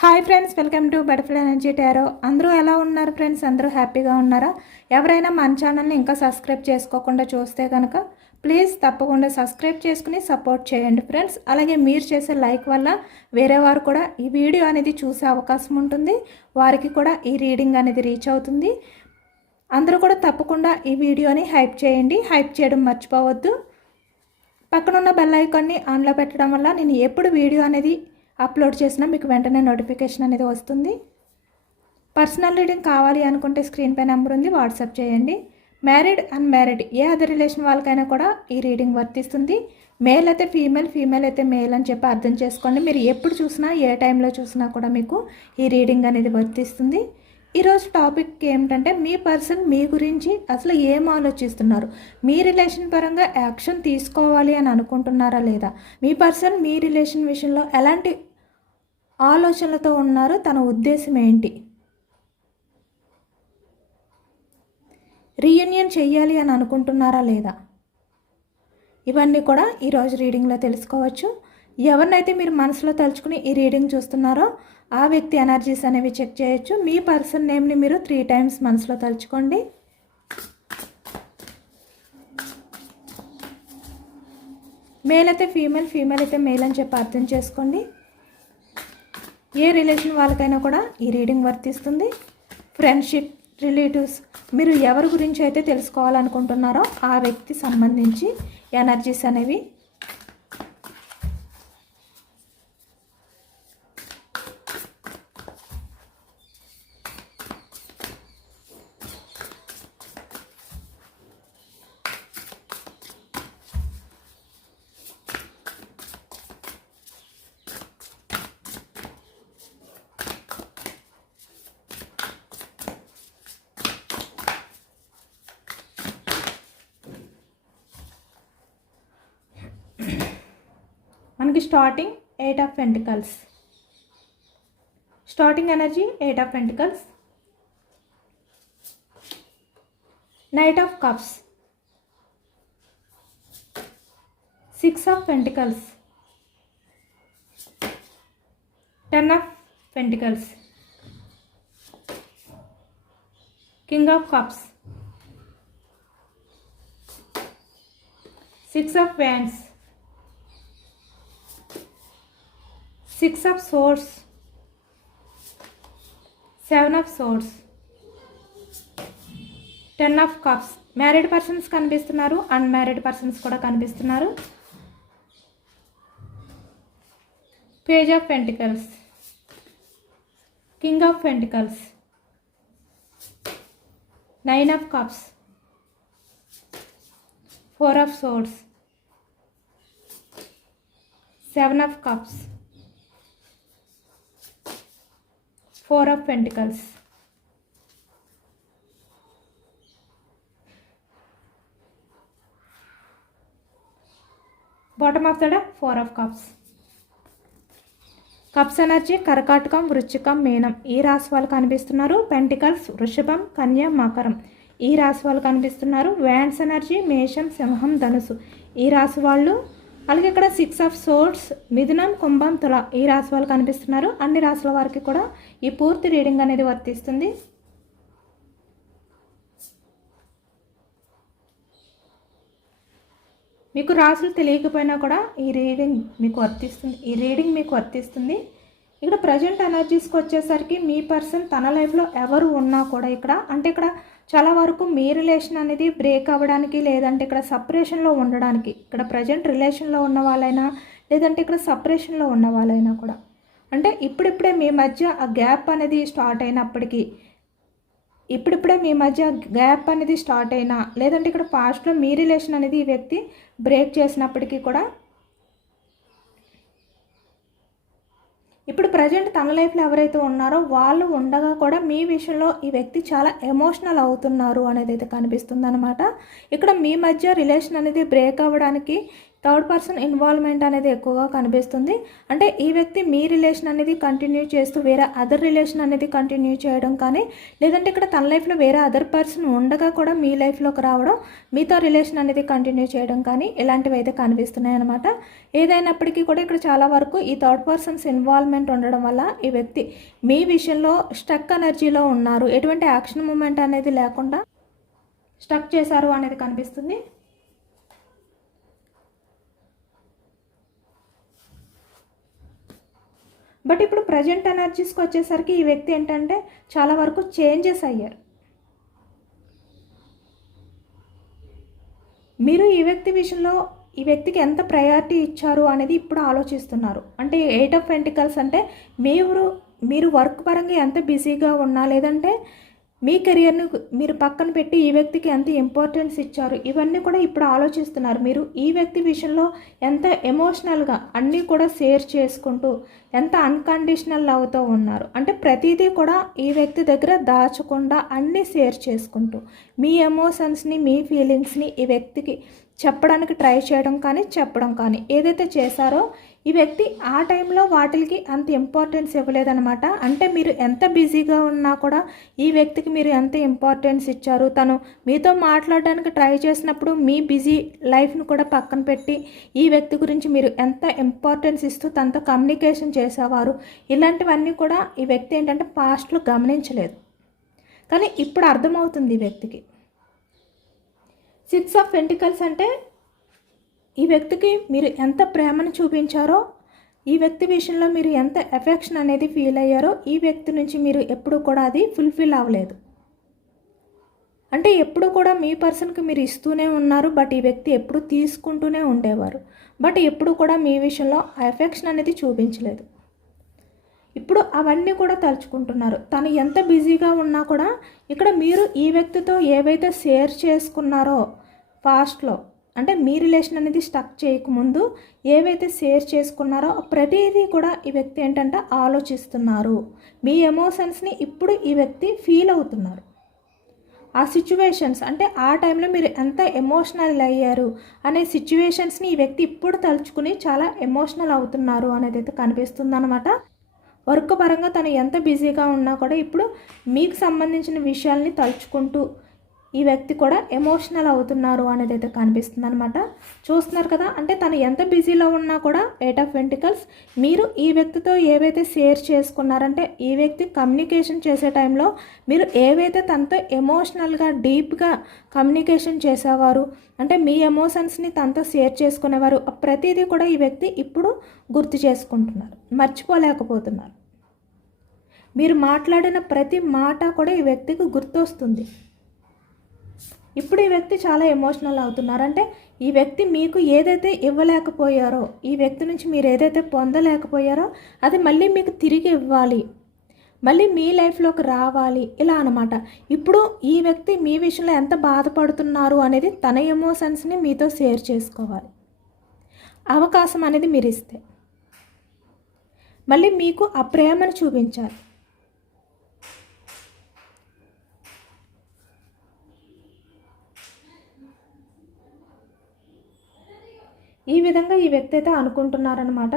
Hi friends welcome to butterfly energy tarot. అందరూ ఎలా ఉన్నారు ఫ్రెండ్స్? అందరూ హ్యాపీగా ఉన్నారా? ఎవరైనా మన ఛానల్ని ఇంకా సబ్స్క్రైబ్ చేసుకోకుండా చూస్తే కనుక ప్లీజ్ తప్పకుండా సబ్స్క్రైబ్ చేసుకుని సపోర్ట్ చేయండి ఫ్రెండ్స్. అలాగే మీరు చేసే లైక్ వల్ల వేరే వారు కూడా ఈ వీడియో అనేది చూసే అవకాశం ఉంటుంది. వారికి కూడా ఈ రీడింగ్ అనేది రీచ్ అవుతుంది. అందరూ కూడా తప్పకుండా ఈ వీడియోని హైప్ చేయండి. హైప్ చేయడం మర్చిపోవద్దు. పక్కనున్న బెల్ ఐకాన్ని ఆన్లో పెట్టడం వల్ల నేను ఎప్పుడు వీడియో అనేది అప్లోడ్ చేసినా మీకు వెంటనే నోటిఫికేషన్ అనేది వస్తుంది. పర్సనల్ రీడింగ్ కావాలి అనుకుంటే స్క్రీన్ పై నెంబర్ ఉంది వాట్సాప్ చేయండి. మ్యారీడ్ అన్మ్యారీడ్ ఏ అదర్ రిలేషన్ వాళ్ళకైనా కూడా ఈ రీడింగ్ వర్తిస్తుంది. మేల్ అయితే ఫీమేల్ ఫీమేల్ అయితే మేల్ అని చెప్పి అర్థం చేసుకోండి. మీరు ఎప్పుడు చూసినా ఏ టైంలో చూసినా కూడా మీకు ఈ రీడింగ్ అనేది వర్తిస్తుంది. ఈరోజు టాపిక్ ఏమిటంటే మీ పర్సన్ మీ గురించి అసలు ఏం ఆలోచిస్తున్నారు? మీ రిలేషన్ పరంగా యాక్షన్ తీసుకోవాలి అని అనుకుంటున్నారా లేదా? మీ పర్సన్ మీ రిలేషన్ విషయంలో ఎలాంటి ఆలోచనలతో ఉన్నారు తన ఉద్దేశం ఏంటి? రీయూనియన్ చెయ్యాలి అని అనుకుంటున్నారా లేదా? ఇవన్నీ కూడా ఈరోజు రీడింగ్లో తెలుసుకోవచ్చు. ఎవరినైతే మీరు మనసులో తలుచుకుని ఈ రీడింగ్ చూస్తున్నారో ఆ వ్యక్తి ఎనర్జీస్ అనేవి చెక్ చేయొచ్చు. మీ పర్సన్ నేమ్ని మీరు త్రీ టైమ్స్ మనసులో తలుచుకోండి. మేల్ అయితే ఫీమేల్ ఫీమేల్ అయితే మేల్ అని చెప్పి అర్థం చేసుకోండి. ఏ రిలేషన్ వాళ్ళకైనా కూడా ఈ రీడింగ్ వర్తిస్తుంది ఫ్రెండ్షిప్ రిలేటివ్స్ మీరు ఎవరి గురించి అయితే తెలుసుకోవాలనుకుంటున్నారో ఆ వ్యక్తి సంబంధించి ఎనర్జీస్ అనేవి starting 8 of pentacles starting energy 8 of pentacles knight of cups. 6 of pentacles 10 of pentacles king of cups. 6 of wands. Six of swords seven of swords ten of cups married persons కనిపిస్తున్నారు. Unmarried persons కూడా కనిపిస్తున్నారు. Page of pentacles king of pentacles nine of cups four of swords seven of cups four of pentacles. Bottom of the deck four of cups cups energy కరకాటకం వృచ్చికం మేనం. ఈ రాశి వాళ్ళు కనిపిస్తున్నారు. Pentacles వృషభం కన్య మకరం. ఈ రాశి వాళ్ళు కనిపిస్తున్నారు. వ్యాండ్స్ ఎనర్జీ మేషం సింహం ధనుసు. ఈ రాశి వాళ్ళు అలాగే ఇక్కడ సిక్స్ ఆఫ్ సోర్స్ మిథునం కుంభం తుల ఈ రాశి వాళ్ళు కనిపిస్తున్నారు. అన్ని రాశుల వారికి కూడా ఈ పూర్తి రీడింగ్ అనేది వర్తిస్తుంది. మీకు రాసులు తెలియకపోయినా కూడా ఈ రీడింగ్ మీకు వర్తిస్తుంది. ఈ రీడింగ్ మీకు వర్తిస్తుంది. ఇక్కడ ప్రజెంట్ ఎనర్జీస్కి వచ్చేసరికి మీ పర్సన్ తన లైఫ్లో ఎవరు ఉన్నా కూడా ఇక్కడ అంటే ఇక్కడ చాలా వరకు మీ రిలేషన్ అనేది బ్రేక్ అవ్వడానికి లేదంటే ఇక్కడ సపరేషన్లో ఉండడానికి ఇక్కడ ప్రజెంట్ రిలేషన్లో ఉన్న వాళ్ళైనా లేదంటే ఇక్కడ సపరేషన్లో ఉన్న వాళ్ళైనా కూడా. అంటే ఇప్పుడిప్పుడే మీ మధ్య ఆ గ్యాప్ అనేది స్టార్ట్ అయినప్పటికీ ఇప్పుడిప్పుడే మీ మధ్య గ్యాప్ అనేది స్టార్ట్ అయినా లేదంటే ఇక్కడ పాస్ట్లో మీ రిలేషన్ అనేది ఈ వ్యక్తి బ్రేక్ చేసినప్పటికీ కూడా ఇప్పుడు ప్రజెంట్ తన లైఫ్లో ఎవరైతే ఉన్నారో వాళ్ళు ఉండగా కూడా మీ విషయంలో ఈ వ్యక్తి చాలా ఎమోషనల్ అవుతున్నారు అనేది అయితే కనిపిస్తుంది అనమాట ఇక్కడ మీ మధ్య రిలేషన్ అనేది బ్రేక్ అవ్వడానికి థర్డ్ పర్సన్ ఇన్వాల్వ్మెంట్ అనేది ఎక్కువగా కనిపిస్తుంది. అంటే ఈ వ్యక్తి మీ రిలేషన్ అనేది కంటిన్యూ చేస్తూ వేరే అదర్ రిలేషన్ అనేది కంటిన్యూ చేయడం కానీ లేదంటే ఇక్కడ తన లైఫ్లో వేరే అదర్ పర్సన్ ఉండగా కూడా మీ లైఫ్లోకి రావడం మీతో రిలేషన్ అనేది కంటిన్యూ చేయడం కానీ ఇలాంటివి అయితే కనిపిస్తున్నాయి అనమాట ఏదైనప్పటికీ కూడా ఇక్కడ చాలా వరకు ఈ థర్డ్ పర్సన్స్ ఇన్వాల్వ్మెంట్ ఉండడం వల్ల ఈ వ్యక్తి మీ విషయంలో స్టక్ ఎనర్జీలో ఉన్నారు. ఎటువంటి యాక్షన్ మూమెంట్ అనేది లేకుండా స్టక్ చేశారు అనేది కనిపిస్తుంది. బట్ ఇప్పుడు ప్రజెంట్ ఎనర్జీస్కి వచ్చేసరికి ఈ వ్యక్తి ఏంటంటే చాలా వరకు చేంజెస్ అయ్యారు. మీరు ఈ వ్యక్తి విషయంలో ఈ వ్యక్తికి ఎంత ప్రయారిటీ ఇచ్చారు అనేది ఇప్పుడు ఆలోచిస్తున్నారు. అంటే ఎయిట్ ఆఫ్ వెంటికల్స్ అంటే మీరు మీరు వర్క్ పరంగా ఎంత బిజీగా ఉన్నా లేదంటే మీ కెరియర్ను మీరు పక్కన పెట్టి ఈ వ్యక్తికి ఎంత ఇంపార్టెన్స్ ఇచ్చారు ఇవన్నీ కూడా ఇప్పుడు ఆలోచిస్తున్నారు. మీరు ఈ వ్యక్తి విషయంలో ఎంత ఎమోషనల్గా అన్నీ కూడా షేర్ చేసుకుంటూ ఎంత అన్కండిషనల్ లవ్తో ఉన్నారు. అంటే ప్రతిదీ కూడా ఈ వ్యక్తి దగ్గర దాచకుండా అన్నీ షేర్ చేసుకుంటూ మీ ఎమోషన్స్ని మీ ఫీలింగ్స్ని ఈ వ్యక్తికి చెప్పడానికి ట్రై చేయడం కానీ చెప్పడం కానీ ఏదైతే చేశారో ఈ వ్యక్తి ఆ టైంలో వాటికి అంత ఇంపార్టెన్స్ ఇవ్వలేదన్నమాట. అంటే మీరు ఎంత బిజీగా ఉన్నా కూడా ఈ వ్యక్తికి మీరు ఎంత ఇంపార్టెన్స్ ఇచ్చారు తను మీతో మాట్లాడడానికి ట్రై చేసినప్పుడు మీ బిజీ లైఫ్ను కూడా పక్కన పెట్టి ఈ వ్యక్తి గురించి మీరు ఎంత ఇంపార్టెన్స్ ఇస్తూ తనతో కమ్యూనికేషన్ చేసేవారు. ఇలాంటివన్నీ కూడా ఈ వ్యక్తి ఏంటంటే పాస్ట్లో గమనించలేదు. కానీ ఇప్పుడు అర్థమవుతుంది ఈ వ్యక్తికి. సిక్స్ ఆఫ్ వెంటికల్స్ అంటే ఈ వ్యక్తికి మీరు ఎంత ప్రేమను చూపించారో ఈ వ్యక్తి విషయంలో మీరు ఎంత ఎఫెక్షన్ అనేది ఫీల్ అయ్యారో ఈ వ్యక్తి నుంచి మీరు ఎప్పుడు కూడా అది ఫుల్ఫిల్ అవ్వలేదు. అంటే ఎప్పుడు కూడా మీ పర్సన్కి మీరు ఇస్తూనే ఉన్నారు బట్ ఈ వ్యక్తి ఎప్పుడు తీసుకుంటూనే ఉండేవారు. బట్ ఎప్పుడు కూడా మీ విషయంలో ఆ ఎఫెక్షన్ అనేది చూపించలేదు. ఇప్పుడు అవన్నీ కూడా తలుచుకుంటున్నారు. తను ఎంత బిజీగా ఉన్నా కూడా ఇక్కడ మీరు ఈ వ్యక్తితో ఏవైతే షేర్ చేసుకున్నారో ఫాస్ట్లో అంటే మీ రిలేషన్ అనేది స్టక్ చేయకముందు ఏవైతే షేర్ చేసుకున్నారో ప్రతిదీ కూడా ఈ వ్యక్తి ఏంటంటే ఆలోచిస్తున్నారు. మీ ఎమోషన్స్ని ఇప్పుడు ఈ వ్యక్తి ఫీల్ అవుతున్నారు. ఆ సిచ్యువేషన్స్ అంటే ఆ టైంలో మీరు ఎంత ఎమోషనల్ అయ్యారు అనే సిచ్యువేషన్స్ని ఈ వ్యక్తి ఇప్పుడు తలుచుకుని చాలా ఎమోషనల్ అవుతున్నారు అనేది అయితే కనిపిస్తుంది అనమాట వర్క్ పరంగా తను ఎంత బిజీగా ఉన్నా కూడా ఇప్పుడు మీకు సంబంధించిన విషయాల్ని తలుచుకుంటూ ఈ వ్యక్తి కూడా ఎమోషనల్ అవుతున్నారు అనేది అయితే కనిపిస్తుంది అనమాట చూస్తున్నారు కదా అంటే తను ఎంత బిజీలో ఉన్నా కూడా ఎయిట్ ఆఫ్ వెంటికల్స్ మీరు ఈ వ్యక్తితో ఏవైతే షేర్ చేసుకున్నారంటే ఈ వ్యక్తి కమ్యూనికేషన్ చేసే టైంలో మీరు ఏవైతే తనతో ఎమోషనల్గా డీప్గా కమ్యూనికేషన్ చేసేవారు అంటే మీ ఎమోషన్స్ని తనతో షేర్ చేసుకునేవారు ప్రతిదీ కూడా ఈ వ్యక్తి ఇప్పుడు గుర్తు చేసుకుంటున్నారు మర్చిపోలేకపోతున్నారు. మీరు మాట్లాడిన ప్రతి మాట కూడా ఈ వ్యక్తికి గుర్తొస్తుంది. ఇప్పుడు ఈ వ్యక్తి చాలా ఎమోషనల్ అవుతున్నారు. అంటే ఈ వ్యక్తి మీకు ఏదైతే ఇవ్వలేకపోయారో ఈ వ్యక్తి నుంచి మీరు ఏదైతే పొందలేకపోయారో అది మళ్ళీ మీకు తిరిగి ఇవ్వాలి. మళ్ళీ మీ లైఫ్లోకి రావాలి. ఇలా అనమాట ఇప్పుడు ఈ వ్యక్తి మీ విషయంలో ఎంత బాధపడుతున్నారు అనేది తన ఎమోషన్స్ని మీతో షేర్ చేసుకోవాలి. అవకాశం అనేది మీరు ఇస్తే. మళ్ళీ మీకు ఆ ప్రేమను చూపించాలి. ఈ విధంగా ఈ వ్యక్తి అయితే అనుకుంటున్నారనమాట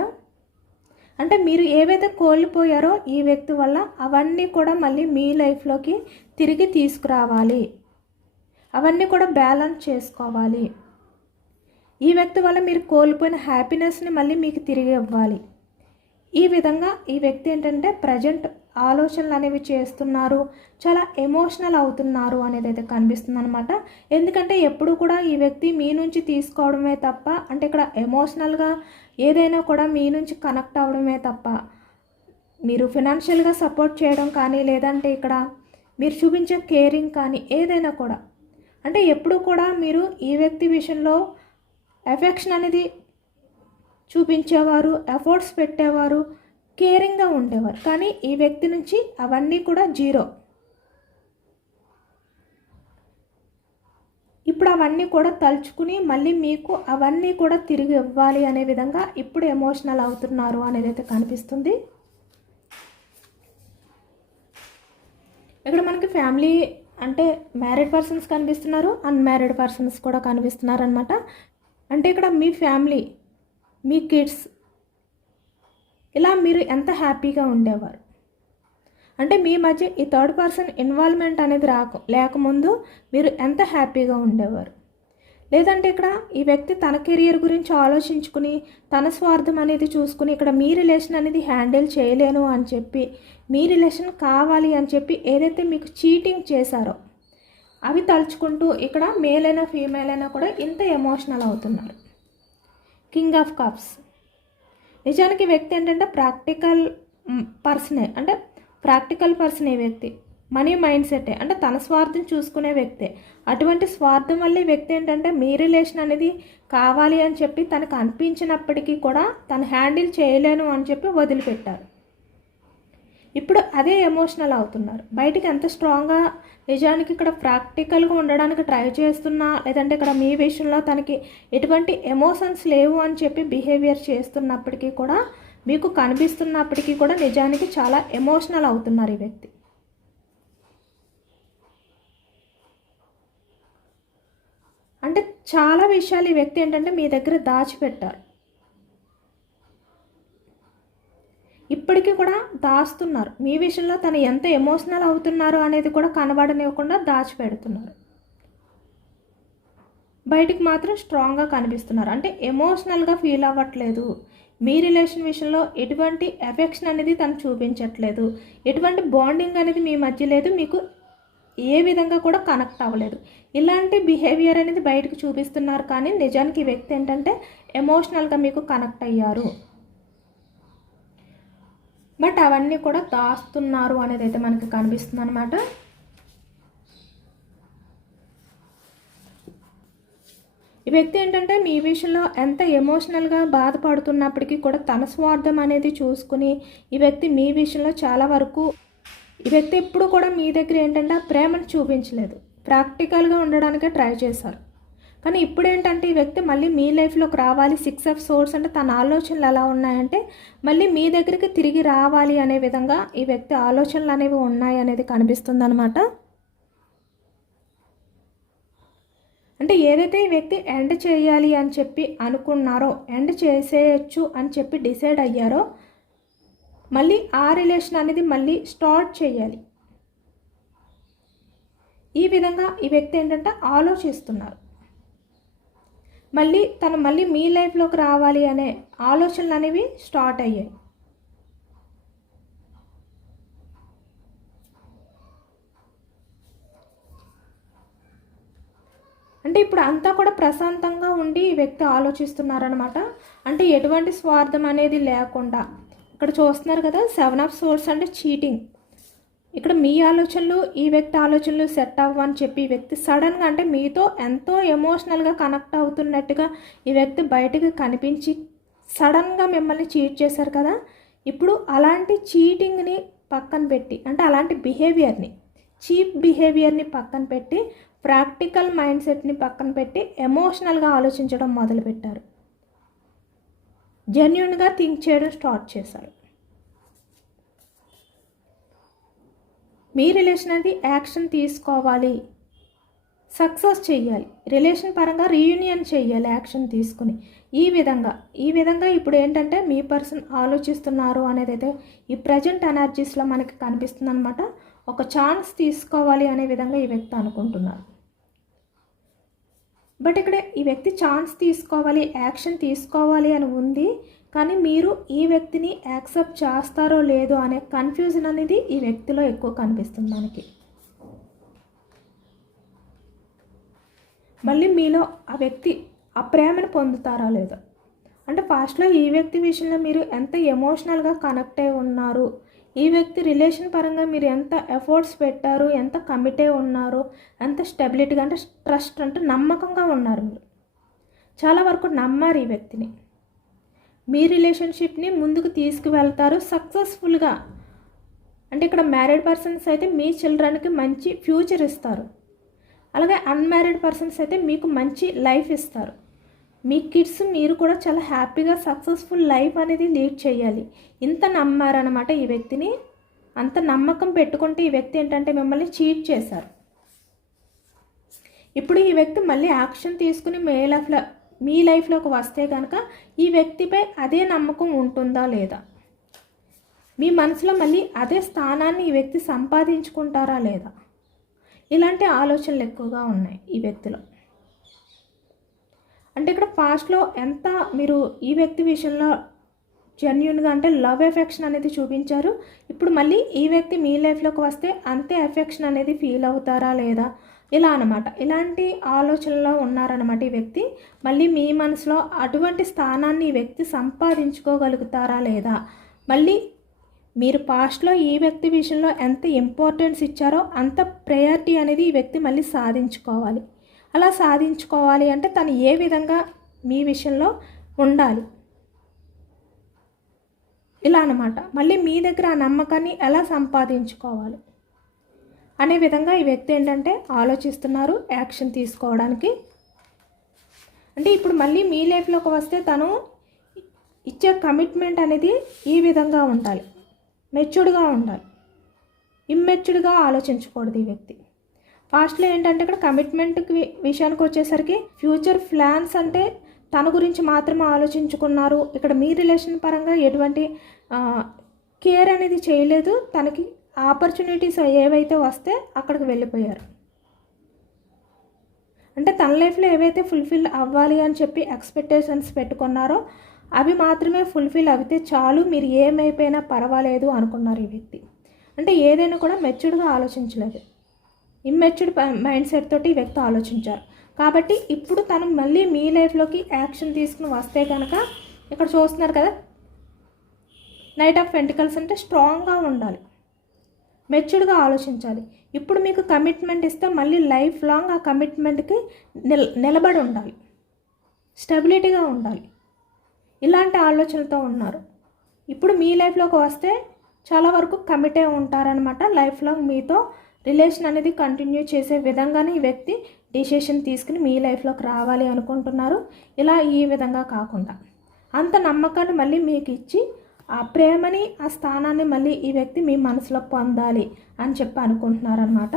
అంటే మీరు ఏవైతే కోల్పోయారో ఈ వ్యక్తి వల్ల అవన్నీ కూడా మళ్ళీ మీ లైఫ్లోకి తిరిగి తీసుకురావాలి. అవన్నీ కూడా బ్యాలెన్స్ చేసుకోవాలి. ఈ వ్యక్తి వల్ల మీరు కోల్పోయిన హ్యాపీనెస్ని మళ్ళీ మీకు తిరిగి ఇవ్వాలి. ఈ విధంగా ఈ వ్యక్తి ఏంటంటే ప్రజెంట్ ఆలోచనలు అనేవి చేస్తున్నారు చాలా ఎమోషనల్ అవుతున్నారు అనేది అయితే కనిపిస్తుంది అనమాట ఎందుకంటే ఎప్పుడు కూడా ఈ వ్యక్తి మీ నుంచి తీసుకోవడమే తప్ప అంటే ఇక్కడ ఎమోషనల్గా ఏదైనా కూడా మీ నుంచి కనెక్ట్ అవ్వడమే తప్ప మీరు ఫినాన్షియల్గా సపోర్ట్ చేయడం కానీ లేదంటే ఇక్కడ మీరు చూపించే కేరింగ్ కానీ ఏదైనా కూడా అంటే ఎప్పుడు కూడా మీరు ఈ వ్యక్తి విషయంలో ఎఫెక్షన్ అనేది చూపించేవారు ఎఫర్ట్స్ పెట్టేవారు కేరింగ్గా ఉండేవారు. కానీ ఈ వ్యక్తి నుంచి అవన్నీ కూడా జీరో. ఇప్పుడు అవన్నీ కూడా తలుచుకుని మళ్ళీ మీకు అవన్నీ కూడా తిరిగి ఇవ్వాలి అనే విధంగా ఇప్పుడు ఎమోషనల్ అవుతున్నారు అనేది అయితే కనిపిస్తుంది. ఇక్కడ మనకి ఫ్యామిలీ అంటే మ్యారీడ్ పర్సన్స్ కనిపిస్తున్నారు. అన్మ్యారీడ్ పర్సన్స్ కూడా కనిపిస్తున్నారు అనమాట అంటే ఇక్కడ మీ ఫ్యామిలీ మీ కిడ్స్ ఇలా మీరు ఎంత హ్యాపీగా ఉండేవారు? అంటే మీ మధ్య ఈ థర్డ్ పర్సన్ ఇన్వాల్వ్మెంట్ అనేది రాక లేకముందు మీరు ఎంత హ్యాపీగా ఉండేవారు? లేదంటే ఇక్కడ ఈ వ్యక్తి తన కెరియర్ గురించి ఆలోచించుకుని తన స్వార్థం అనేది చూసుకుని ఇక్కడ మీ రిలేషన్ అనేది హ్యాండిల్ చేయలేను అని చెప్పి మీ రిలేషన్ కావాలి అని చెప్పి ఏదైతే మీకు చీటింగ్ చేశారో అవి తలుచుకుంటూ ఇక్కడ మేల్ అయినా ఫీమేల్ అయినా కూడా ఇంత ఎమోషనల్ అవుతున్నారు. King of cups. నిజానికి వ్యక్తి ఏంటంటే ప్రాక్టికల్ పర్సనే అంటే ప్రాక్టికల్ పర్సన్ ఈ వ్యక్తి. మనీ మైండ్ సెటే అంటే తన స్వార్థం చూసుకునే వ్యక్తే. అటువంటి స్వార్థం వల్ల వ్యక్తి ఏంటంటే మీ రిలేషన్ అనేది కావాలి అని చెప్పి తనకు అనిపించినప్పటికీ కూడా తను హ్యాండిల్ చేయలేను అని చెప్పి వదిలిపెట్టారు. ఇప్పుడు అదే ఎమోషనల్ అవుతున్నారు. బయటికి ఎంత స్ట్రాంగ్గా నిజానికి ఇక్కడ ప్రాక్టికల్గా ఉండడానికి ట్రై చేస్తున్నా లేదంటే ఇక్కడ మీ విషయంలో తనకి ఎటువంటి ఎమోషన్స్ లేవు అని చెప్పి బిహేవియర్ చేస్తున్నప్పటికీ కూడా మీకు కనిపిస్తున్నప్పటికీ కూడా నిజానికి చాలా ఎమోషనల్ అవుతున్నారు ఈ వ్యక్తి. అంటే చాలా విషయాలు ఈ వ్యక్తి ఏంటంటే మీ దగ్గర దాచిపెట్టారు. ఇప్పటికీ కూడా దాస్తున్నారు. మీ విషయంలో తను ఎంత ఎమోషనల్ అవుతున్నారు అనేది కూడా కనబడనివ్వకుండా దాచిపెడుతున్నారు. బయటికి మాత్రం స్ట్రాంగ్గా కనిపిస్తున్నారు. అంటే ఎమోషనల్గా ఫీల్ అవ్వట్లేదు. మీ రిలేషన్ విషయంలో ఎటువంటి ఎఫెక్షన్ అనేది తను చూపించట్లేదు. ఎటువంటి బాండింగ్ అనేది మీ మధ్య లేదు. మీకు ఏ విధంగా కూడా కనెక్ట్ అవ్వలేదు. ఇలాంటి బిహేవియర్ అనేది బయటకు చూపిస్తున్నారు. కానీ నిజానికి ఈ వ్యక్తి ఏంటంటే ఎమోషనల్గా మీకు కనెక్ట్ అయ్యారు. బట్ అవన్నీ కూడా దాస్తున్నారు అనేది అయితే మనకి కనిపిస్తుంది అనమాట ఈ వ్యక్తి ఏంటంటే మీ విషయంలో ఎంత ఎమోషనల్గా బాధపడుతున్నప్పటికీ కూడా తన స్వార్థం అనేది చూసుకుని ఈ వ్యక్తి మీ విషయంలో చాలా వరకు ఈ వ్యక్తి ఎప్పుడు కూడా మీ దగ్గర ఏంటంటే ఆ ప్రేమను చూపించలేదు. ప్రాక్టికల్గా ఉండడానికే ట్రై చేశారు. కానీ ఇప్పుడు ఏంటంటే ఈ వ్యక్తి మళ్ళీ మీ లైఫ్లోకి రావాలి. సిక్స్ ఆఫ్ సోర్స్ అంటే తన ఆలోచనలు ఎలా ఉన్నాయంటే మళ్ళీ మీ దగ్గరికి తిరిగి రావాలి అనే విధంగా ఈ వ్యక్తి ఆలోచనలు అనేవి ఉన్నాయి అనేది కనిపిస్తుంది అనమాట అంటే ఏదైతే ఈ వ్యక్తి ఎండ్ చేయాలి అని చెప్పి అనుకున్నారో ఎండ్ చేసేయచ్చు అని చెప్పి డిసైడ్ అయ్యారో మళ్ళీ ఆ రిలేషన్ అనేది మళ్ళీ స్టార్ట్ చేయాలి. ఈ విధంగా ఈ వ్యక్తి ఏంటంటే ఆలోచిస్తున్నారు. మళ్ళీ తను మళ్ళీ మీ లైఫ్లోకి రావాలి అనే ఆలోచనలు అనేవి స్టార్ట్ అయ్యాయి. అంటే ఇప్పుడు అంతా కూడా ప్రశాంతంగా ఉండి ఈ వ్యక్తి ఆలోచిస్తున్నారనమాట అంటే ఎటువంటి స్వార్థం అనేది లేకుండా. ఇక్కడ చూస్తున్నారు కదా సెవెన్ ఆఫ్ సోర్స్ అంటే చీటింగ్. ఇక్కడ మీ ఆలోచనలు ఈ వ్యక్తి ఆలోచనలు సెట్ అవ్వని చెప్పి ఈ వ్యక్తి సడన్గా అంటే మీతో ఎంతో ఎమోషనల్గా కనెక్ట్ అవుతున్నట్టుగా ఈ వ్యక్తి బయటకు కనిపించి సడన్గా మిమ్మల్ని చీట్ చేశారు కదా. ఇప్పుడు అలాంటి చీటింగ్ని పక్కన పెట్టి అంటే అలాంటి బిహేవియర్ని చీప్ బిహేవియర్ని పక్కన పెట్టి ప్రాక్టికల్ మైండ్ సెట్ని పక్కన పెట్టి ఎమోషనల్గా ఆలోచించడం మొదలుపెట్టారు. జెన్యున్గా థింక్ చేయడం స్టార్ట్ చేశారు. మీ రిలేషన్ అనేది యాక్షన్ తీసుకోవాలి. సక్సెస్ చేయాలి రిలేషన్ పరంగా రీయూనియన్ చేయాలి యాక్షన్ తీసుకుని. ఈ విధంగా ఈ విధంగా ఇప్పుడు ఏంటంటే మీ పర్సన్ ఆలోచిస్తున్నారు అనేది అయితే ఈ ప్రజెంట్ ఎనర్జీస్లో మనకి కనిపిస్తుంది అనమాట ఒక ఛాన్స్ తీసుకోవాలి అనే విధంగా ఈ వ్యక్తి అనుకుంటున్నారు బట్ ఇక్కడ ఈ వ్యక్తి ఛాన్స్ తీసుకోవాలి యాక్షన్ తీసుకోవాలి అని ఉంది. కానీ మీరు ఈ వ్యక్తిని యాక్సెప్ట్ చేస్తారో లేదో అనే కన్ఫ్యూజన్ అనేది ఈ వ్యక్తిలో ఎక్కువ కనిపిస్తుంది మనకి. మళ్ళీ మీలో ఆ వ్యక్తి ఆ ప్రేమను పొందుతారా లేదో. అంటే ఫాస్ట్లో ఈ వ్యక్తి విషయంలో మీరు ఎంత ఎమోషనల్గా కనెక్ట్ అయి ఉన్నారు? ఈ వ్యక్తి రిలేషన్ పరంగా మీరు ఎంత ఎఫర్ట్స్ పెట్టారు? ఎంత కమిట్ అయి ఉన్నారు? ఎంత స్టెబిలిటీగా అంటే ట్రస్ట్ అంటే నమ్మకంగా ఉన్నారు మీరు. చాలా వరకు నమ్మారు ఈ వ్యక్తిని. మీ రిలేషన్షిప్ని ముందుకు తీసుకువెళ్తారు సక్సెస్ఫుల్గా. అంటే ఇక్కడ మ్యారీడ్ పర్సన్స్ అయితే మీ చిల్డ్రన్కి మంచి ఫ్యూచర్ ఇస్తారు. అలాగే అన్మ్యారీడ్ పర్సన్స్ అయితే మీకు మంచి లైఫ్ ఇస్తారు. మీ కిడ్స్ మీరు కూడా చాలా హ్యాపీగా సక్సెస్ఫుల్ లైఫ్ అనేది లీడ్ చేయాలి. ఇంత నమ్మారనమాట ఈ వ్యక్తిని. అంత నమ్మకం పెట్టుకుంటే ఈ వ్యక్తి ఏంటంటే మిమ్మల్ని చీట్ చేశారు. ఇప్పుడు ఈ వ్యక్తి మళ్ళీ యాక్షన్ తీసుకుని మెయిల్ ఆఫ్ మీ లైఫ్లోకి వస్తే కనుక ఈ వ్యక్తిపై అదే నమ్మకం ఉంటుందా లేదా? మీ మనసులో మళ్ళీ అదే స్థానాన్ని ఈ వ్యక్తి సంపాదించుకుంటారా లేదా? ఇలాంటి ఆలోచనలు ఎక్కువగా ఉన్నాయి ఈ వ్యక్తిలో. అంటే ఇక్కడ పాస్ట్లో ఎంత మీరు ఈ వ్యక్తి విషయంలో జెన్యున్గా అంటే లవ్ ఎఫెక్షన్ అనేది చూపించారు. ఇప్పుడు మళ్ళీ ఈ వ్యక్తి మీ లైఫ్లోకి వస్తే అంతే ఎఫెక్షన్ అనేది ఫీల్ అవుతారా లేదా? ఇలా అనమాట ఇలాంటి ఆలోచనలో ఉన్నారనమాట ఈ వ్యక్తి. మళ్ళీ మీ మనసులో అటువంటి స్థానాన్ని ఈ వ్యక్తి సంపాదించుకోగలుగుతారా లేదా? మళ్ళీ మీరు పాస్ట్లో ఈ వ్యక్తి విషయంలో ఎంత ఇంపార్టెన్స్ ఇచ్చారో అంత ప్రయారిటీ అనేది ఈ వ్యక్తి మళ్ళీ సాధించుకోవాలి. అలా సాధించుకోవాలి అంటే తను ఏ విధంగా మీ విషయంలో ఉండాలి? ఇలా అనమాట మళ్ళీ మీ దగ్గర ఆ నమ్మకాన్ని ఎలా సంపాదించుకోవాలి? అనే విధంగా ఈ వ్యక్తి ఏంటంటే ఆలోచిస్తున్నారు యాక్షన్ తీసుకోవడానికి. అంటే ఇప్పుడు మళ్ళీ మీ లైఫ్లోకి వస్తే తను ఇచ్చే కమిట్మెంట్ అనేది ఈ విధంగా ఉండాలి. మెచ్యూర్డ్గా ఉండాలి. ఇమ్మెచ్యూర్డ్గా ఆలోచించకూడదు ఈ వ్యక్తి. ఫాస్ట్లో ఏంటంటే ఇక్కడ కమిట్మెంట్కి విషయానికి వచ్చేసరికి ఫ్యూచర్ ప్లాన్స్ అంటే తన గురించి మాత్రమే ఆలోచించుకున్నారు. ఇక్కడ మీ రిలేషన్ పరంగా ఎటువంటి కేర్ అనేది చేయలేదు. తనకి ఆపర్చునిటీస్ ఏవైతే వస్తే అక్కడికి వెళ్ళిపోయారు. అంటే తన లైఫ్లో ఏవైతే ఫుల్ఫిల్ అవ్వాలి అని చెప్పి ఎక్స్పెక్టేషన్స్ పెట్టుకున్నారో అవి మాత్రమే ఫుల్ఫిల్ అవితే చాలు మీరు ఏమైపోయినా పర్వాలేదు అనుకున్నారు ఈ వ్యక్తి. అంటే ఏదైనా కూడా మెచ్యూర్డ్గా ఆలోచించలేదు. ఇమ్మెచ్యూర్డ్ మైండ్ సెట్ తోటి ఈ వ్యక్తి ఆలోచించారు. కాబట్టి ఇప్పుడు తను మళ్ళీ మీ లైఫ్లోకి యాక్షన్ తీసుకుని వస్తే కనుక ఇక్కడ చూస్తున్నారు కదా నైట్ ఆఫ్ పెంటికల్స్ అంటే స్ట్రాంగ్గా ఉండాలి. మెచ్యూర్డ్గా ఆలోచించాలి. ఇప్పుడు మీకు కమిట్మెంట్ ఇస్తే మళ్ళీ లైఫ్ లాంగ్ ఆ కమిట్మెంట్కి నిల నిలబడి ఉండాలి. స్టెబిలిటీగా ఉండాలి. ఇలాంటి ఆలోచనతో ఉన్నారు. ఇప్పుడు మీ లైఫ్లోకి వస్తే చాలా వరకు కమిటే ఉంటారనమాట లైఫ్ లాంగ్ మీతో రిలేషన్ అనేది కంటిన్యూ చేసే విధంగానే ఈ వ్యక్తి డిసిషన్ తీసుకుని మీ లైఫ్లోకి రావాలి అనుకుంటున్నారు. ఇలా ఈ విధంగా కాకుండా అంత నమ్మకాన్ని మళ్ళీ మీకు ఇచ్చి ఆ ప్రేమని ఆ స్థానాన్ని మళ్ళీ ఈ వ్యక్తి మీ మనసులో పొందాలి అని చెప్పి అనుకుంటున్నారనమాట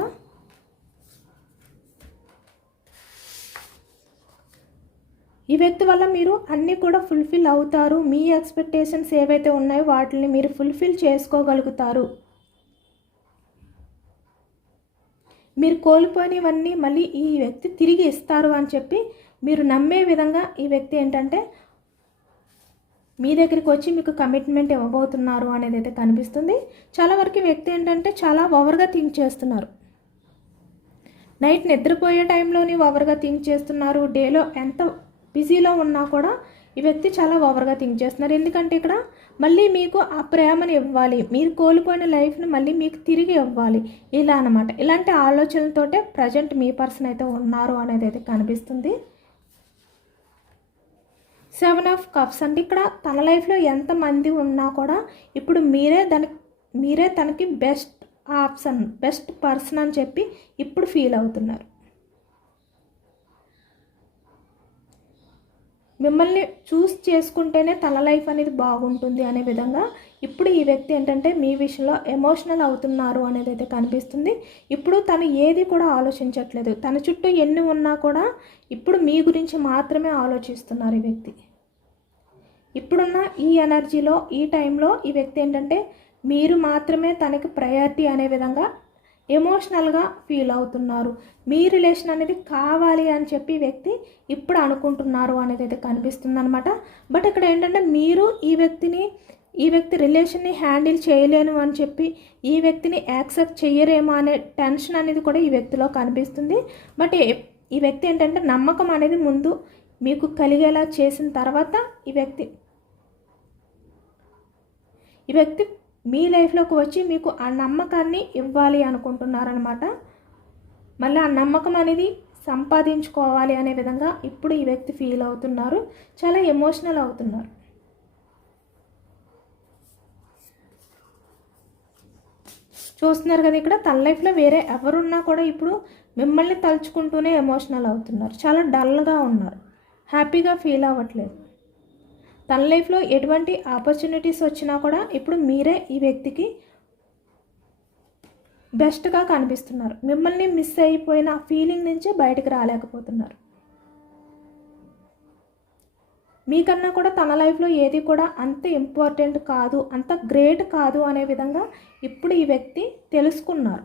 ఈ వ్యక్తి వల్ల మీరు అన్నీ కూడా ఫుల్ఫిల్ అవుతారు. మీ ఎక్స్పెక్టేషన్స్ ఏవైతే ఉన్నాయో వాటిని మీరు ఫుల్ఫిల్ చేసుకోగలుగుతారు. మీరు కోల్పోయినవన్నీ మళ్ళీ ఈ వ్యక్తి తిరిగి ఇస్తారు అని చెప్పి మీరు నమ్మే విధంగా ఈ వ్యక్తి ఏంటంటే మీ దగ్గరికి వచ్చి మీకు కమిట్మెంట్ ఇవ్వబోతున్నారు అనేది అయితే కనిపిస్తుంది. చాలా వరకు వ్యక్తి ఏంటంటే చాలా ఓవర్గా థింక్ చేస్తున్నారు. నైట్ నిద్రపోయే టైంలోని ఓవర్గా థింక్ చేస్తున్నారు. డేలో ఎంత బిజీలో ఉన్నా కూడా ఈ వ్యక్తి చాలా ఓవర్గా థింక్ చేస్తున్నారు. ఎందుకంటే ఇక్కడ మళ్ళీ మీకు ఆ ప్రేమను ఇవ్వాలి. మీరు కోల్పోయిన లైఫ్ని మళ్ళీ మీకు తిరిగి ఇవ్వాలి. ఇలా అనమాట ఇలాంటి ఆలోచనలతోటే ప్రజెంట్ మీ పర్సన్ అయితే ఉన్నారు అనేది అయితే కనిపిస్తుంది. Seven of cups. అంటే ఇక్కడ తన లైఫ్లో ఎంతమంది ఉన్నా కూడా ఇప్పుడు మీరే దానికి మీరే తనకి బెస్ట్ ఆప్షన్ బెస్ట్ పర్సన్ అని చెప్పి ఇప్పుడు ఫీల్ అవుతున్నారు. మిమ్మల్ని చూస్ చేసుకుంటేనే తన లైఫ్ అనేది బాగుంటుంది అనే విధంగా ఇప్పుడు ఈ వ్యక్తి ఏంటంటే మీ విషయంలో ఎమోషనల్ అవుతున్నారు అనేది అయితే కనిపిస్తుంది. ఇప్పుడు తను ఏది కూడా ఆలోచించట్లేదు. తన చుట్టూ ఎన్ని ఉన్నా కూడా ఇప్పుడు మీ గురించి మాత్రమే ఆలోచిస్తున్నారు ఈ వ్యక్తి. ఇప్పుడున్న ఈ ఎనర్జీలో ఈ టైంలో ఈ వ్యక్తి ఏంటంటే మీరు మాత్రమే తనకి ప్రయారిటీ అనే విధంగా ఎమోషనల్గా ఫీల్ అవుతున్నారు. మీ రిలేషన్ అనేది కావాలి అని చెప్పి వ్యక్తి ఇప్పుడు అనుకుంటున్నారు అనేది అయితే కనిపిస్తుంది అనమాట బట్ ఇక్కడ ఏంటంటే మీరు ఈ వ్యక్తిని ఈ వ్యక్తి రిలేషన్ని హ్యాండిల్ చేయలేను అని చెప్పి ఈ వ్యక్తిని యాక్సెప్ట్ చేయరేమో అనే టెన్షన్ అనేది కూడా ఈ వ్యక్తిలో కనిపిస్తుంది. బట్ ఈ వ్యక్తి ఏంటంటే నమ్మకం అనేది ముందు మీకు కలిగేలా చేసిన తర్వాత ఈ వ్యక్తి ఈ వ్యక్తి మీ లైఫ్లోకి వచ్చి మీకు ఆ నమ్మకాన్ని ఇవ్వాలి అనుకుంటున్నారనమాట మళ్ళీ ఆ నమ్మకం అనేది సంపాదించుకోవాలి అనే విధంగా ఇప్పుడు ఈ వ్యక్తి ఫీల్ అవుతున్నారు. చాలా ఎమోషనల్ అవుతున్నారు. చూస్తున్నారు కదా ఇక్కడ. తన లైఫ్లో వేరే ఎవరున్నా కూడా ఇప్పుడు మిమ్మల్ని తలుచుకుంటూనే ఎమోషనల్ అవుతున్నారు. చాలా డల్గా ఉన్నారు. హ్యాపీగా ఫీల్ అవ్వట్లేదు. తన లైఫ్లో ఎటువంటి ఆపర్చునిటీస్ వచ్చినా కూడా ఇప్పుడు మీరే ఈ వ్యక్తికి బెస్ట్గా కనిపిస్తున్నారు. మిమ్మల్ని మిస్ అయిపోయిన ఫీలింగ్ నుంచే బయటకు రాలేకపోతున్నారు. మీకన్నా కూడా తన లైఫ్లో ఏది కూడా అంత ఇంపార్టెంట్ కాదు అంత గ్రేట్ కాదు అనే విధంగా ఇప్పుడు ఈ వ్యక్తి తెలుసుకున్నారు.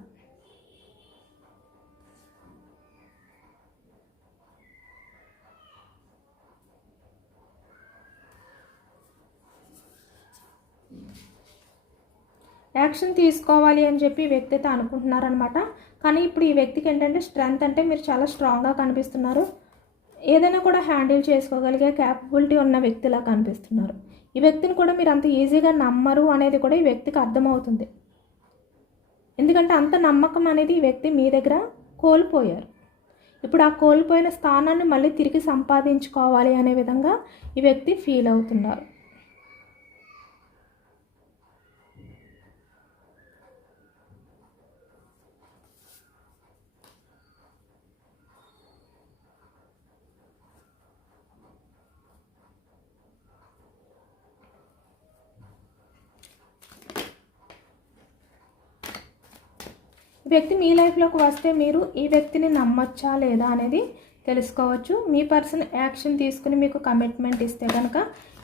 యాక్షన్ తీసుకోవాలి అని చెప్పి వ్యక్తి అయితే అనుకుంటున్నారనమాట కానీ ఇప్పుడు ఈ వ్యక్తికి ఏంటంటే స్ట్రెంగ్త్ అంటే మీరు చాలా స్ట్రాంగ్గా కనిపిస్తున్నారు. ఏదైనా కూడా హ్యాండిల్ చేసుకోగలిగే క్యాపబిలిటీ ఉన్న వ్యక్తిలా కనిపిస్తున్నారు. ఈ వ్యక్తిని కూడా మీరు అంత ఈజీగా నమ్మరు అనేది కూడా ఈ వ్యక్తికి అర్థమవుతుంది. ఎందుకంటే అంత నమ్మకం అనేది ఈ వ్యక్తి మీ దగ్గర కోల్పోయారు. ఇప్పుడు ఆ కోల్పోయిన స్థానాన్ని మళ్ళీ తిరిగి సంపాదించుకోవాలి అనే విధంగా ఈ వ్యక్తి ఫీల్ అవుతున్నారు. వ్యక్తి మీ లైఫ్లోకి వస్తే మీరు ఈ వ్యక్తిని నమ్మొచ్చా లేదా అనేది తెలుసుకోవచ్చు. మీ పర్సన్ యాక్షన్ తీసుకుని మీకు కమిట్మెంట్ ఇస్తే కనుక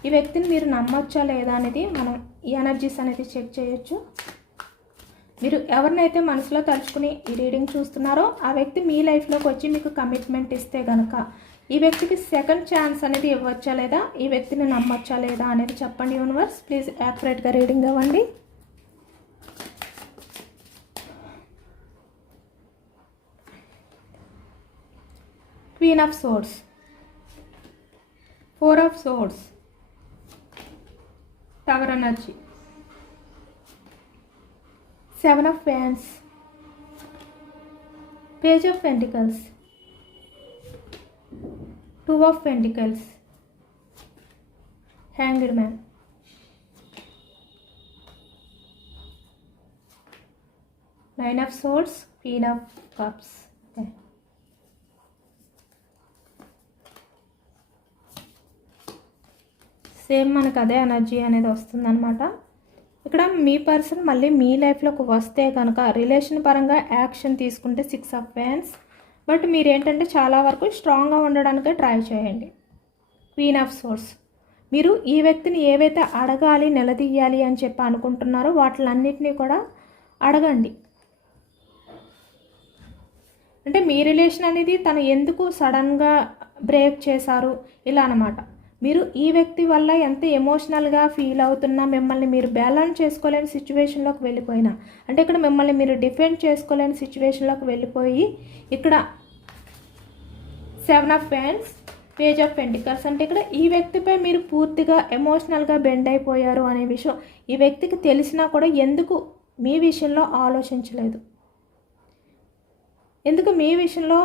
ఈ వ్యక్తిని మీరు నమ్మొచ్చా లేదా అనేది మనం ఈ ఎనర్జీస్ అనేది చెక్ చేయొచ్చు. మీరు ఎవరినైతే మనసులో తలుచుకుని ఈ రీడింగ్ చూస్తున్నారో ఆ వ్యక్తి మీ లైఫ్లోకి వచ్చి మీకు కమిట్మెంట్ ఇస్తే కనుక ఈ వ్యక్తికి సెకండ్ ఛాన్స్ అనేది ఇవ్వచ్చా లేదా? ఈ వ్యక్తిని నమ్మొచ్చా లేదా అనేది చెప్పండి యూనివర్స్. ప్లీజ్ యాక్యురేట్గా రీడింగ్ ఇవ్వండి Queen of Swords, Four of Swords, Tower Energy, Seven of Wands, Page of Pentacles, Two of Pentacles, Hanged Man, Nine of Swords, Queen of Cups. Okay. Same మనకు అదే ఎనర్జీ అనేది వస్తుందన్నమాట. ఇక్కడ మీ person మళ్ళీ మీ లైఫ్లోకి వస్తే కనుక రిలేషన్ పరంగా యాక్షన్ తీసుకుంటే సిక్స్ ఆఫ్ ఫ్యాన్స్ బట్ మీరు ఏంటంటే చాలా వరకు స్ట్రాంగ్గా ఉండడానికే ట్రై చేయండి. Queen of swords. మీరు ఈ వ్యక్తిని ఏవైతే అడగాలి నిలదీయాలి అని చెప్పి అనుకుంటున్నారో వాటిలన్నింటినీ కూడా అడగండి. అంటే మీ రిలేషన్ అనేది తను ఎందుకు సడన్గా బ్రేక్ చేశారు ఇలా అనమాట మీరు ఈ వ్యక్తి వల్ల ఎంత ఎమోషనల్గా ఫీల్ అవుతున్నా మిమ్మల్ని మీరు బ్యాలెన్స్ చేసుకోలేని సిచ్యువేషన్లోకి వెళ్ళిపోయినా అంటే ఇక్కడ మిమ్మల్ని మీరు డిఫెండ్ చేసుకోలేని సిచ్యువేషన్లోకి వెళ్ళిపోయి ఇక్కడ సెవెన్ ఆఫ్ ఫ్యాన్స్ పేజ్ ఆఫ్ పెంటికల్స్ అంటే ఇక్కడ ఈ వ్యక్తిపై మీరు పూర్తిగా ఎమోషనల్గా బెండ్ అయిపోయారు అనే విషయం ఈ వ్యక్తికి తెలిసినా కూడా ఎందుకు మీ విషయంలో ఆలోచించలేదు? ఎందుకు మీ విషయంలో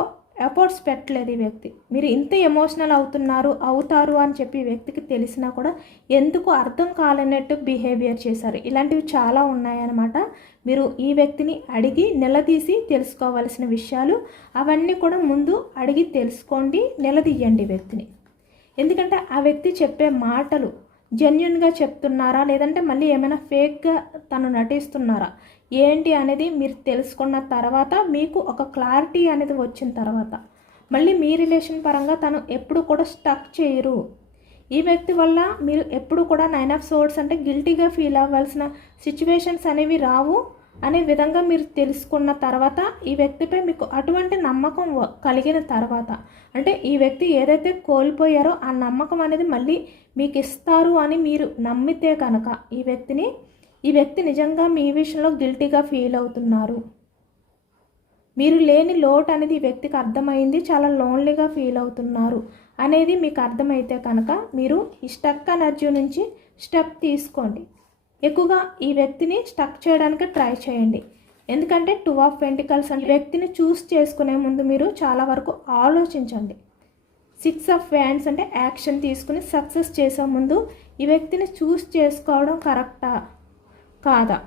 ఎఫర్ట్స్ పెట్టలేదు ఈ వ్యక్తి. మీరు ఇంత ఎమోషనల్ అవుతున్నారు అవుతారు అని చెప్పి వ్యక్తికి తెలిసినా కూడా ఎందుకు అర్థం కాలేనట్టు బిహేవియర్ చేశారు. ఇలాంటివి చాలా ఉన్నాయన్నమాట. మీరు ఈ వ్యక్తిని అడిగి నిలదీసి తెలుసుకోవాల్సిన విషయాలు అవన్నీ కూడా ముందు అడిగి తెలుసుకోండి నిలదీయండి వ్యక్తిని. ఎందుకంటే ఆ వ్యక్తి చెప్పే మాటలు జెన్యున్గా చెప్తున్నారా లేదంటే మళ్ళీ ఏమైనా ఫేక్గా తను నటిస్తున్నారా? ఏంటి అనేది మీరు తెలుసుకున్న తర్వాత మీకు ఒక క్లారిటీ అనేది వచ్చిన తర్వాత మళ్ళీ మీ రిలేషన్ పరంగా తను ఎప్పుడు కూడా స్టక్ చేయరు. ఈ వ్యక్తి వల్ల మీరు ఎప్పుడు కూడా నైన్ ఆఫ్ సోర్స్ అంటే గిల్టీగా ఫీల్ అవ్వాల్సిన సిచ్యువేషన్స్ అనేవి రావు అనే విధంగా మీరు తెలుసుకున్న తర్వాత ఈ వ్యక్తిపై మీకు అటువంటి నమ్మకం కలిగిన తర్వాత అంటే ఈ వ్యక్తి ఏదైతే కోల్పోయారో ఆ నమ్మకం అనేది మళ్ళీ మీకు ఇస్తారు అని మీరు నమ్మితే కనుక ఈ వ్యక్తిని ఈ వ్యక్తి నిజంగా మీ విషయంలో గిల్టీగా ఫీల్ అవుతున్నారు. మీరు లేని లోటు అనేది ఈ వ్యక్తికి అర్థమైంది చాలా లోన్లీగా ఫీల్ అవుతున్నారు అనేది మీకు అర్థమైతే కనుక మీరు ఈ స్టక్ ఎనర్జీ నుంచి స్టెప్ తీసుకోండి. ఎక్కువగా ఈ వ్యక్తిని స్టక్ చేయడానికి ట్రై చేయండి. ఎందుకంటే టూ ఆఫ్ వెంటికల్స్ అంటే వ్యక్తిని చూస్ చేసుకునే ముందు మీరు చాలా వరకు ఆలోచించండి. సిక్స్ ఆఫ్ వ్యాండ్స్ అంటే యాక్షన్ తీసుకుని సక్సెస్ చేసే ముందు ఈ వ్యక్తిని చూస్ చేసుకోవడం కరెక్టా? కాదా?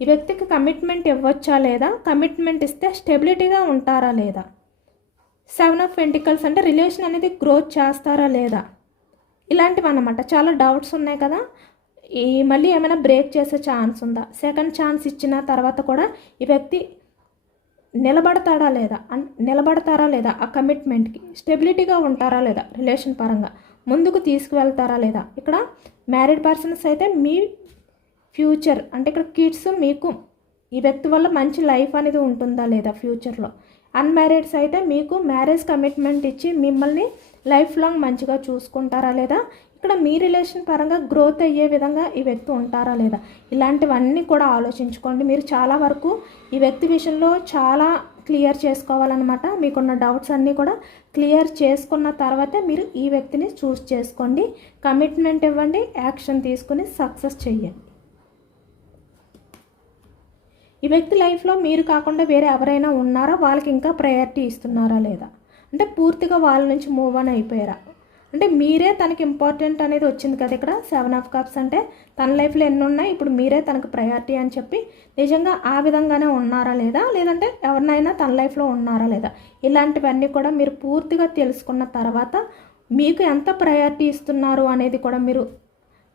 ఈ వ్యక్తికి కమిట్మెంట్ ఇవ్వచ్చా లేదా? కమిట్మెంట్ ఇస్తే స్టెబిలిటీగా ఉంటారా లేదా? సెవెన్ ఆఫ్ వెంటికల్స్ అంటే రిలేషన్ అనేది గ్రోత్ చేస్తారా లేదా? ఇలాంటివి అన్నమాట చాలా డౌట్స్ ఉన్నాయి కదా. ఈ మళ్ళీ ఏమైనా బ్రేక్ చేసే ఛాన్స్ ఉందా? సెకండ్ ఛాన్స్ ఇచ్చిన తర్వాత కూడా ఈ వ్యక్తి నిలబడతాడా లేదా? అన్ నిలబడతారా లేదా ఆ కమిట్మెంట్కి స్టెబిలిటీగా ఉంటారా లేదా రిలేషన్ పరంగా? ముందుకు తీసుకువెళ్తారా లేదా? ఇక్కడ మ్యారీడ్ పర్సన్స్ అయితే మీ ఫ్యూచర్. అంటే ఇక్కడ కిడ్స్ మీకు ఈ వ్యక్తి వల్ల మంచి లైఫ్ అనేది ఉంటుందా లేదా ఫ్యూచర్లో? అన్మ్యారీడ్స్ అయితే మీకు మ్యారేజ్ కమిట్మెంట్ ఇచ్చి మిమ్మల్ని లైఫ్ లాంగ్ మంచిగా చూసుకుంటారా లేదా? ఇక్కడ మీ రిలేషన్ పరంగా గ్రోత్ అయ్యే విధంగా ఈ వ్యక్తి ఉంటారా లేదా? ఇలాంటివన్నీ కూడా ఆలోచించుకోండి. మీరు చాలా వరకు ఈ వ్యక్తి విషయంలో చాలా క్లియర్ చేసుకోవాలన్నమాట. మీకున్న డౌట్స్ అన్నీ కూడా క్లియర్ చేసుకున్న తర్వాతే మీరు ఈ వ్యక్తిని చూస్ చేసుకోండి. కమిట్మెంట్ ఇవ్వండి. యాక్షన్ తీసుకుని సక్సెస్ చెయ్యండి. ఈ వ్యక్తి లైఫ్లో మీరు కాకుండా వేరే ఎవరైనా ఉన్నారా? వాళ్ళకి ఇంకా ప్రయారిటీ ఇస్తున్నారా లేదా? అంటే పూర్తిగా వాళ్ళ నుంచి మూవ్ ఆన్ అయిపోయారా? అంటే మీరే తనకి ఇంపార్టెంట్ అనేది వచ్చింది కదా ఇక్కడ సెవెన్ ఆఫ్ కప్స్ అంటే తన లైఫ్లో ఎన్ని ఉన్నాయి? ఇప్పుడు మీరే తనకు ప్రయారిటీ అని చెప్పి నిజంగా ఆ విధంగానే ఉన్నారా లేదా? లేదంటే ఎవరినైనా తన లైఫ్లో ఉన్నారా లేదా? ఇలాంటివన్నీ కూడా మీరు పూర్తిగా తెలుసుకున్న తర్వాత మీకు ఎంత ప్రయారిటీ ఇస్తున్నారు అనేది కూడా మీరు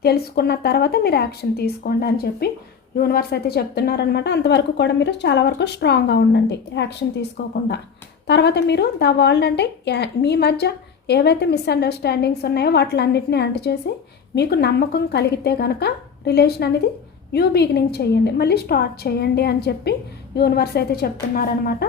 తెలుసుకున్న తర్వాత మీరు యాక్షన్ తీసుకోండి అని చెప్పి యూనివర్స్ అయితే చెప్తున్నారనమాట అంతవరకు కూడా మీరు చాలా వరకు స్ట్రాంగ్గా ఉండండి. యాక్షన్ తీసుకోకుండా. తర్వాత మీరు ద వరల్డ్ అంటే మీ మధ్య ఏవైతే మిస్అండర్స్టాండింగ్స్ ఉన్నాయో వాటిలన్నింటినీ అంటచేసి మీకు నమ్మకం కలిగితే కనుక రిలేషన్ అనేది న్యూ బిగినింగ్ చేయండి. మళ్ళీ స్టార్ట్ చేయండి అని చెప్పి యూనివర్స్ అయితే చెప్తున్నారనమాట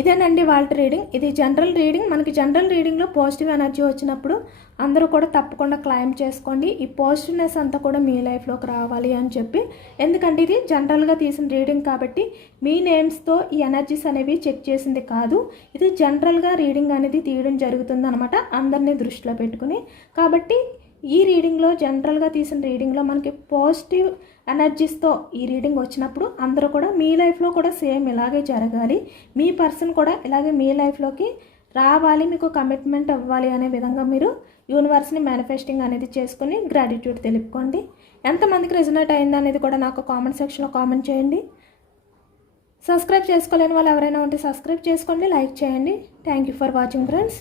ఇదేనండి వాళ్ళ రీడింగ్. ఇది జనరల్ రీడింగ్. మనకి జనరల్ రీడింగ్లో పాజిటివ్ ఎనర్జీ వచ్చినప్పుడు అందరూ కూడా తప్పకుండా క్లైమ్ చేసుకోండి. ఈ పాజిటివ్నెస్ అంతా కూడా మీ లైఫ్లోకి రావాలి అని చెప్పి. ఎందుకంటే ఇది జనరల్గా తీసిన రీడింగ్ కాబట్టి మీ నేమ్స్తో ఈ ఎనర్జీస్ అనేవి చెక్ చేసింది కాదు. ఇది జనరల్గా రీడింగ్ అనేది తీయడం జరుగుతుంది అనమాట అందరినీ దృష్టిలో పెట్టుకుని. కాబట్టి ఈ రీడింగ్లో జనరల్గా తీసిన రీడింగ్లో మనకి పాజిటివ్ ఎనర్జీస్తో ఈ రీడింగ్ వచ్చినప్పుడు అందరూ కూడా మీ లైఫ్లో కూడా సేమ్ ఇలాగే జరగాలి. మీ పర్సన్ కూడా ఇలాగే మీ లైఫ్లోకి రావాలి మీకు కమిట్మెంట్ అవ్వాలి అనే విధంగా మీరు యూనివర్స్ని మేనిఫెస్టింగ్ అనేది చేసుకుని గ్రాటిట్యూడ్ తెలుపుకోండి. ఎంతమందికి రిజనేట్ అయింది అనేది కూడా నాకు కామెంట్ సెక్షన్లో కామెంట్ చేయండి. సబ్స్క్రైబ్ చేసుకోలేని వాళ్ళు ఎవరైనా ఉంటే సబ్స్క్రైబ్ చేసుకోండి లైక్ చేయండి. Thank you for watching friends.